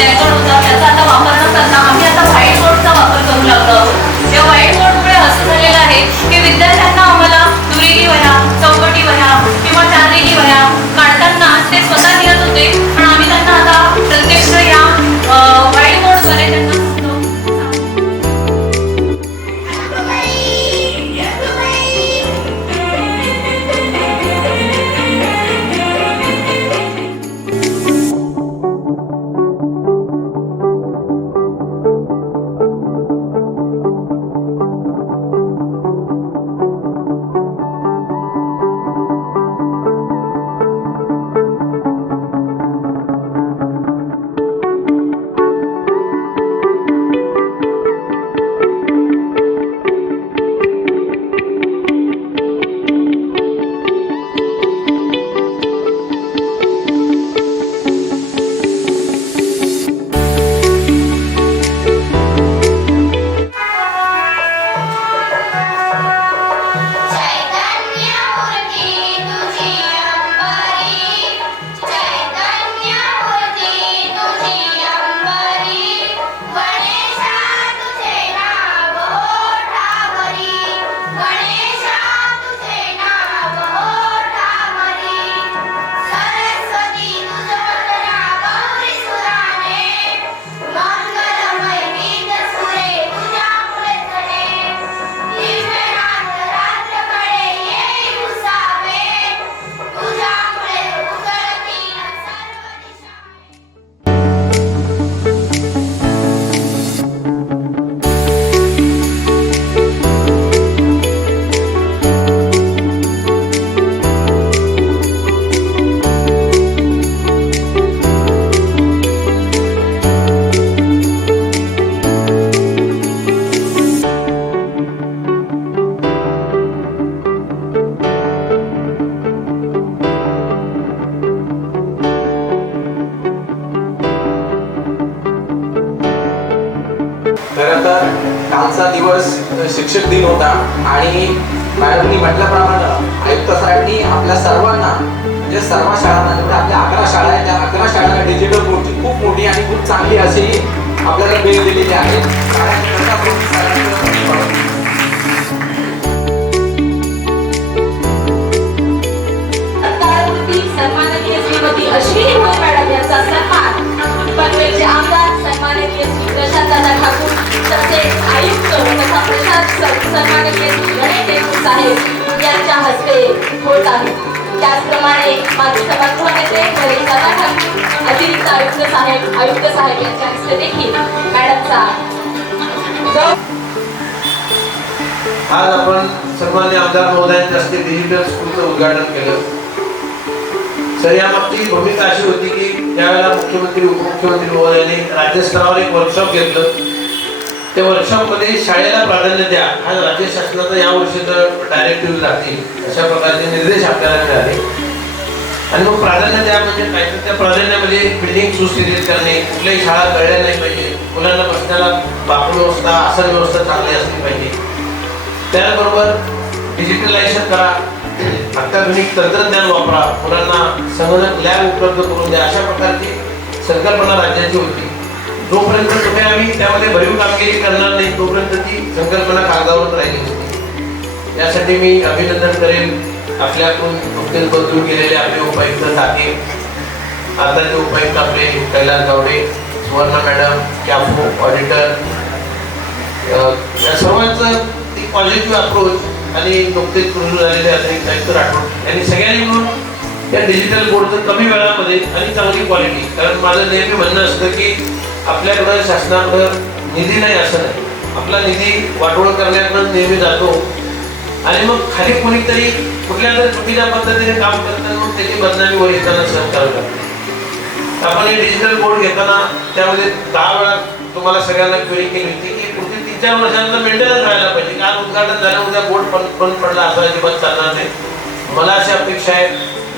Black board होता त्याचा आजचा दिवस शिक्षक दिन होता आणि मॅडमनी म्हटल्याप्रमाणे आयुक्त साहेबांनी आपल्या सर्वांना म्हणजे सर्व शाळांना जेवढ्या आपल्या अकरा शाळा आहेत त्या अकरा शाळांना डिजिटल बोर्डची खूप मोठी आणि खूप चांगली अशी आपल्याला भेट दिलेली आहे. गणेश देशमुख साहेब यांच्या हस्ते होत आहे त्याचप्रमाणे माजी सभागृह नेते दादा अतिरिक्त आयुक्त साहेब आयुक्त साहेब यांच्या हस्ते देखील मॅडमचा आज आपण सन्मान्य आमदार महोदयांच्या हस्ते डिजिटल स्कूलचं उद्घाटन केलं. तर यामागची भूमिका अशी होती की त्यावेळेला मुख्यमंत्री उपमुख्यमंत्री महोदयांनी राज्यस्तरावर एक वर्कशॉप घेतलं. ते वर्षामध्ये शाळेला प्राधान्य द्या. हा राज्य शासनाचा या वर्षीचं डायरेक्टिव्ह राहतील. अशा प्रकारचे निर्देश आपल्याला मिळाले. आणि मग प्राधान्य द्या म्हणजे काय? तर त्या प्राधान्यामध्ये बिल्डिंग सुस्थितीत करणे कुठल्याही शाळा कळल्या नाही पाहिजे. मुलांना बसण्याला बापू व्यवस्था आसन व्यवस्था चांगली असली पाहिजे. त्याचबरोबर डिजिटलायझेशन करा. अत्याधुनिक तंत्रज्ञान वापरा. मुलांना संगणक लॅब उपलब्ध करून द्या. अशा प्रकारची संकल्पना राज्याची होती. तोपर्यंत कुठे आम्ही त्यामध्ये भरीव कामगिरी करणार नाही तोपर्यंत ती संकल्पना कागदावरच राहिली होती. यासाठी मी अभिनंदन करेन आपल्याकडून नुकतेच बदलून गेलेले आपले उपायुक्त टाके आताचे उपायुक्त आपले कैलास गावडे सुवर्णा मॅडम कॅम्पो ऑडिटर या सर्वांचं एक पॉझिटिव्ह अप्रोच आणि नुकतेच रुजू झालेले अतिरिक्त आयुक्त राठोड यांनी सगळ्यांनी मिळून त्या डिजिटल बोर्डचं कमी वेळामध्ये आणि चांगली क्वालिटी कारण माझं नेहमी म्हणणं असतं की आपल्याकडं शासनाकडं निधी नाही असं नाही. आपला निधी वाटोळ करण्याकडं नेहमी जातो. आणि मग खाली कोणीतरी कुठल्या तरी चुकीच्या पद्धतीने काम करतात मग त्याची बदनामी वरिष्ठांना येताना सहन करावी लागते आपण हे डिजिटल बोर्ड घेताना त्यामध्ये दहा वेळा तुम्हाला सगळ्यांना क्वेरी केली होती की पुढची तीन चार वर्षांचा मेंटेनन्स राहायला पाहिजे. काल उद्घाटन झालं उद्या बोर्ड बंद बंद पडला असं अजिबात चालणार नाही. मला अशी अपेक्षा आहे.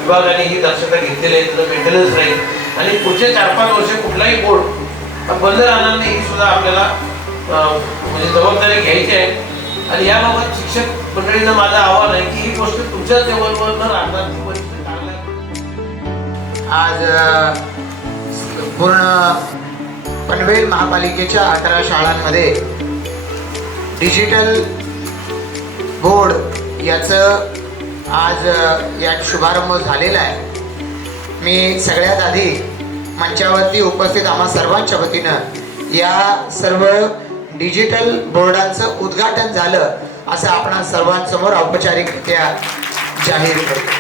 विभागाने ही दक्षता घेतलेली आहे त्याचं मेंटेनन्स राहील. आणि पुढचे चार पाच वर्ष कुठलाही बोर्ड हा बंद राहणार नाही ही सुद्धा आपल्याला म्हणजे जबाबदारी घ्यायची आहे. आणि याबाबत शिक्षक मंडळींना माझं आव्हान आहे की ही गोष्ट तुमच्या लेवलवर न राहणार ती वरिष्ठ आज पूर्ण पनवेल महापालिकेच्या अकरा शाळांमध्ये डिजिटल बोर्ड याचं आज यात शुभारंभ झालेला आहे. मी सगळ्यात आधी मंचावरती उपस्थित आम्हा सर्वांच्या वतीनं या सर्व डिजिटल बोर्डांचं उद्घाटन झालं असं आपण सर्वांसमोर औपचारिकरित्या जाहीर करतो.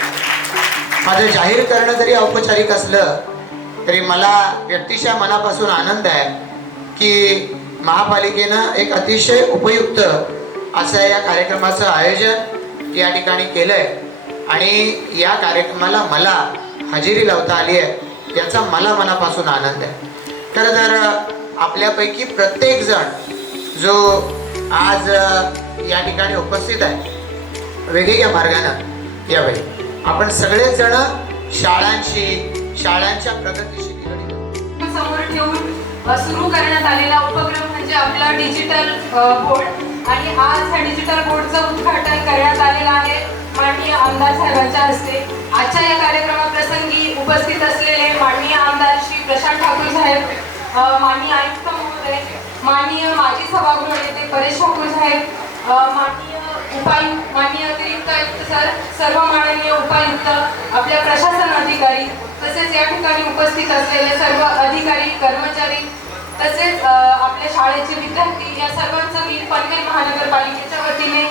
माझं जाहीर करणं जरी औपचारिक असलं तरी मला व्यक्तीच्या मनापासून आनंद आहे की महापालिकेनं एक अतिशय उपयुक्त असं या कार्यक्रमाचं आयोजन या ठिकाणी केलं आहे आणि या कार्यक्रमाला मला हजेरी लावता आली आहे. याचा मला मनापासून आनंद आहे. खरं तर आपल्यापैकी प्रत्येकजण जो आज या ठिकाणी उपस्थित आहे वेगवेगळ्या मार्गानं यावेळी. आपण सगळेच जण शाळांशी शाळांच्या प्रगतीशी निगडीत समोर ठेवून सुरू करण्यात आलेला उपक्रम म्हणजे आपला डिजिटल बोर्ड. आणि आज ह्या डिजिटल बोर्डचं उद्घाटन करण्यात आलेलं आहे. माननीय आमदार साहेबांच्या हस्ते आजच्या या कार्यक्रमाप्रसंगी उपस्थित असलेले माननीय आमदार श्री प्रशांत ठाकूर साहेब माननीय आयुक्त महोदय माननीय माजी सभागृह नेते परेश ठाकूर साहेब माननीय उपायुक्त माननीय अतिरिक्त आयुक्त सर सर्व माननीय उपायुक्त आपल्या प्रशासन अधिकारी तसेच या ठिकाणी उपस्थित असलेले सर्व अधिकारी कर्मचारी तसेच आपल्या शाळेचे विद्यार्थी या सर्वांचं मी पनवेल महानगरपालिकेच्या वतीने